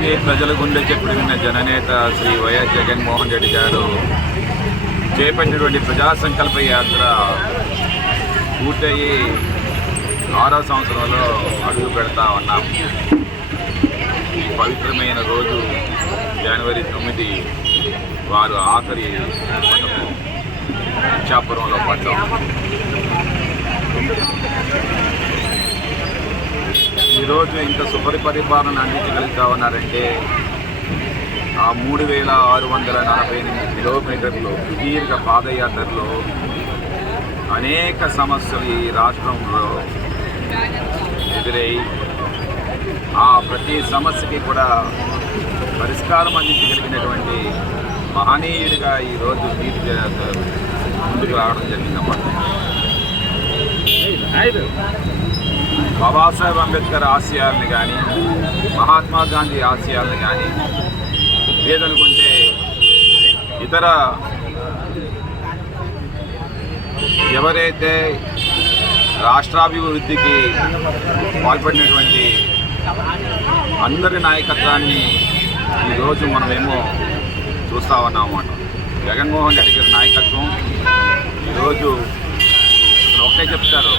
AP ప్రజల గుండె చెప్పుడు విన్న జననేత శ్రీ వైఎస్ జగన్మోహన్ రెడ్డి గారు చేపట్టినటువంటి ప్రజా సంకల్ప యాత్ర పూర్తయి ఆరో సంవత్సరంలో అడుగు పెడతా ఉన్నాం. ఈ పవిత్రమైన రోజు జనవరి తొమ్మిది వారు ఆఖరి పథకం ఇచ్చాపురంలో పడ్డాం ఈరోజు ఇంత సుపరిపరిపాలన అందించగలుగుతామన్నారంటే ఆ మూడు వేల ఆరు వందల నలభై ఎనిమిది కిలోమీటర్లు సుదీర్ఘ పాదయాత్రలో అనేక సమస్యలు ఈ రాష్ట్రంలో ఎదురై ఆ ప్రతి సమస్యకి కూడా పరిష్కారం అందించగలిగినటువంటి మహనీయుడిగా ఈరోజు తీర్చి ముందుకు రావడం జరిగిందన్నమాట బాబాసాహెబ్ అంబేద్కర్ ఆశయాలను కానీ మహాత్మా గాంధీ ఆశయాలను కానీ లేదనుకుంటే ఇతర ఎవరైతే రాష్ట్రాభివృద్ధికి పాల్పడినటువంటి అందరి నాయకత్వాన్ని ఈరోజు మనమేమో చూస్తా ఉన్నాం అన్నమాట. జగన్మోహన్ రెడ్డి గారి నాయకత్వం ఈరోజు ఒకటే చెప్తారు.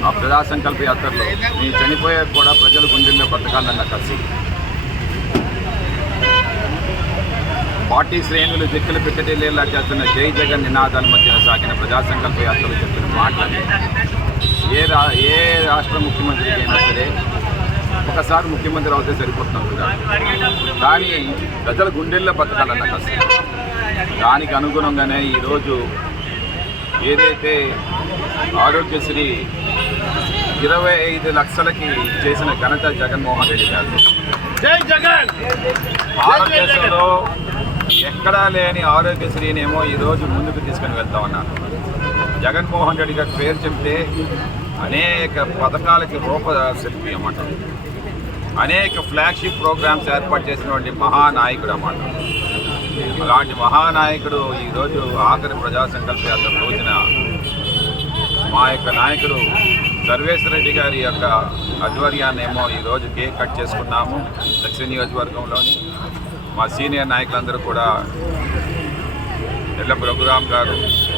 ఆ ప్రజా సంకల్ప యాత్రలో నేను చనిపోయే కూడా ప్రజల గుండెల్లో బతకాలన్న కసి. పార్టీ శ్రేణులు దిక్కులు పెట్టేలా చేస్తున్న జై జగన్ నినాదాల మధ్యన సాగిన ప్రజా సంకల్ప యాత్రలు చెప్పిన మాటలు ఏ రా ఏ రాష్ట్ర ముఖ్యమంత్రికి అయినా సరే ఒకసారి ముఖ్యమంత్రి అవుతే సరిపోతున్నాం కదా. కానీ ప్రజల గుండెల్లో బతకాలన్న కసి. దానికి అనుగుణంగానే ఈరోజు ఏదైతే ఆరోగ్యశ్రీ ఇరవై ఐదు లక్షలకి చేసిన ఘనత జగన్మోహన్ రెడ్డి గారు. జై జగన్! భారతదేశంలో ఎక్కడా లేని ఆరోగ్యశ్రీనేమో ఈరోజు ముందుకు తీసుకుని వెళ్తా ఉన్నారు. జగన్మోహన్ రెడ్డి గారి పేరు చెప్తే అనేక పథకాలకి రూపశిల్పి అన్నమాట. అనేక ఫ్లాగ్షిప్ ప్రోగ్రామ్స్ ఏర్పాటు చేసినటువంటి మహానాయకుడు అన్నమాట. అలాంటి మహానాయకుడు ఈరోజు ఆఖరి ప్రజా సంకల్ప యాత్ర రోజున మా యొక్క నాయకుడు సర్వేశ్వర రెడ్డి గారి యొక్క ఆధ్వర్యాన్నేమో ఈరోజు కేక్ కట్ చేసుకున్నాము. దక్షిణ నియోజకవర్గంలోని మా సీనియర్ నాయకులందరూ కూడా ఎల్ల రఘురామ్ గారు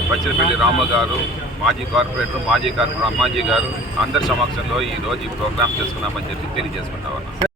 పచ్చిరపల్లి రామ గారు మాజీ కార్పొరేటర్ మాజీ కార్పొరేటర్ అమ్మాజీ గారు అందరి సమక్షంలో ఈరోజు ఈ ప్రోగ్రామ్ చేసుకున్నామని చెప్పి తెలియజేసుకుంటా ఉన్నాం.